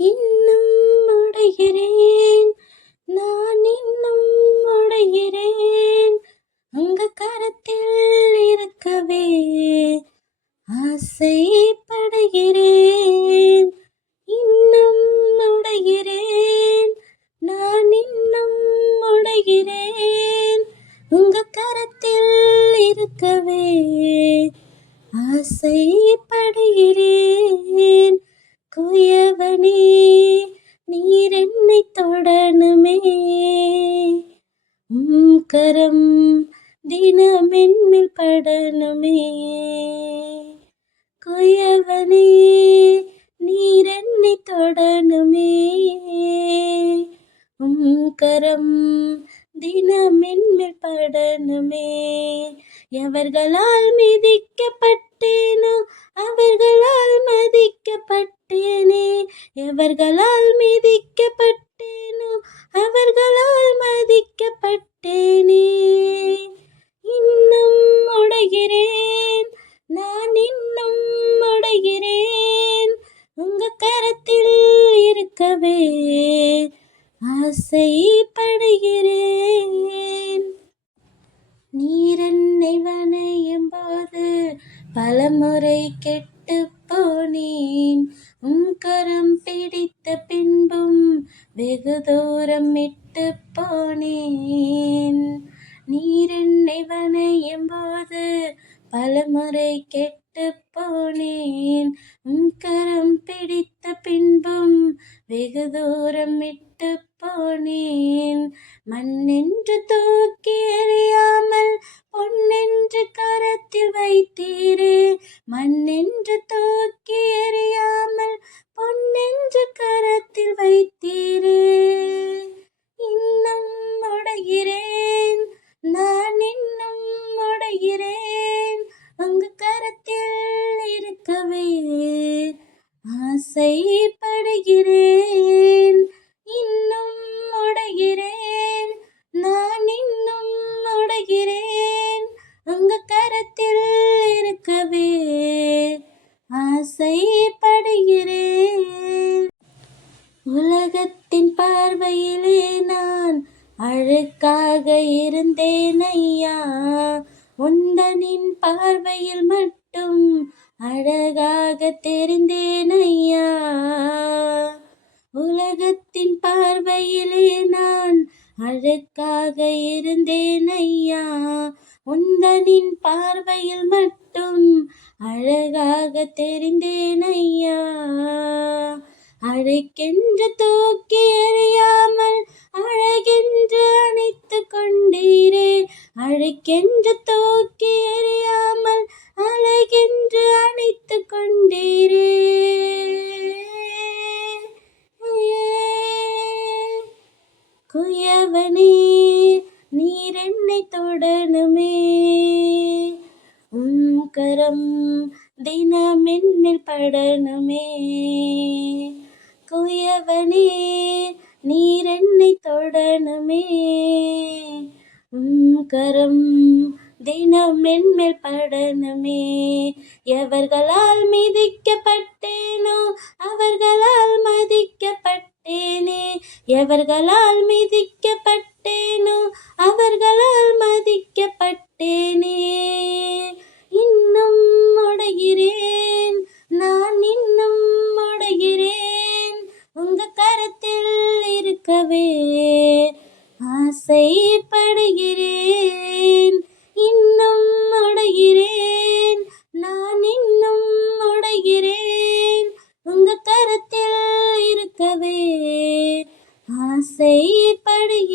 இன்னும் உடைகிறேன், நான் இன்னும் உடைகிறேன். உங்க கரத்தில் இருக்கவே ஆசைப்படுகிறேன். இன்னும் உடைகிறேன், நான் இன்னும் உடைகிறேன். உங்க கரத்தில் இருக்கவே ஆசைப்படுகிறேன். குயவனே, நீர் என்னை தொடணுமே. கரம் தினமென்மேல் படணுமே. குயவனே, நீர் என்னை தொடணுமே. கரம் தினமென்மேல் படணுமே. எவர்களால் மிதிக்கப்பட்டேனோ அவர்களால் மதிக்கப்பட்டேனே. எவர்களால் மிதிக்கப்பட்டேனோ அவர்களால் மதிக்கப்பட்டேனே. இன்னும் உடைகிறேன், நான் இன்னும் உடைகிறேன். உங்க கரத்தில் இருக்கவே ஆசைப்படுகிறேன். நீர் என்னை வணையும் போது பலமுறை கெட்டு போனேன். கரம் பிடித்த பின்பும் வெகு தூரம் விட்டு போனேன். நீர் என்னை வணையும் போது பலமுறை கெட்டு போனேன். கரம் பிடித்த பின்பும் வெகு தூரம் விட்டு போனேன். மண்ணென்று தூக்கி எறியாமல் பொன்னென்று கரத்தில் வைத்தீரே. மண்ணென்று தூக்கி எறியாமல் பொன்னென்று கரத்தில் வைத்தீரே. இன்னும் உடைகிறேன், நான் இன்னும் உடைகிறேன். உங்க கரத்தில் இருக்கவே ஆசைப்படுகிறேன். இன்னும் உடைகிறேன், நான் இன்னும் உடைகிறேன். உங்க கரத்தில் இருக்கவே ஆசைப்படுகிறேன். உலகத்தின் பார்வையிலே நான் அழுக்காக இருந்தேன் ஐயா. உந்தனின் பார்வையில் மட்டும் அழகாக தெரிந்தேன் ஐயா. உலகத்தின் பார்வையிலே நான் அழுக்காக இருந்தேன் ஐயா. உந்தனின் பார்வையில் மட்டும் அழகாக தெரிந்தேன் ஐயா. அழுக்கென்று தூக்கி எறியாமல் அழகென்று அணைத்து கொண்டீரே. அழுக்கென்று தூக்கி எறியாமல் அழகென்று அணைத்து கொண்டீரே. குயவனே, நீர் என்னை தொடணுமே. கரம் தினமென்மேல் படணுமே. குயவனே, நீர் என்னை தொடணுமே. கரம் தினமென்மேல் படணுமே. எவர்களால் மிதிக்கப்பட்டேனோ அவர்களால் மதிக்கப்பட்டேனே. எவர்களால் மிதிக்கப்பட்டேனோ அவர்களால் மதிக்கப்பட்டேனே. இன்னும் உடைகிறேன், நான் இன்னும் உடைகிறேன். உங்க கரத்தில் இருக்கவே ஆசைப்படுகிறேன். இன்னும் உடைகிறேன், நான் இன்னும் உடைகிறேன். உங்க கரத்தில் இருக்கவே ஆசைப்படுகிறேன்.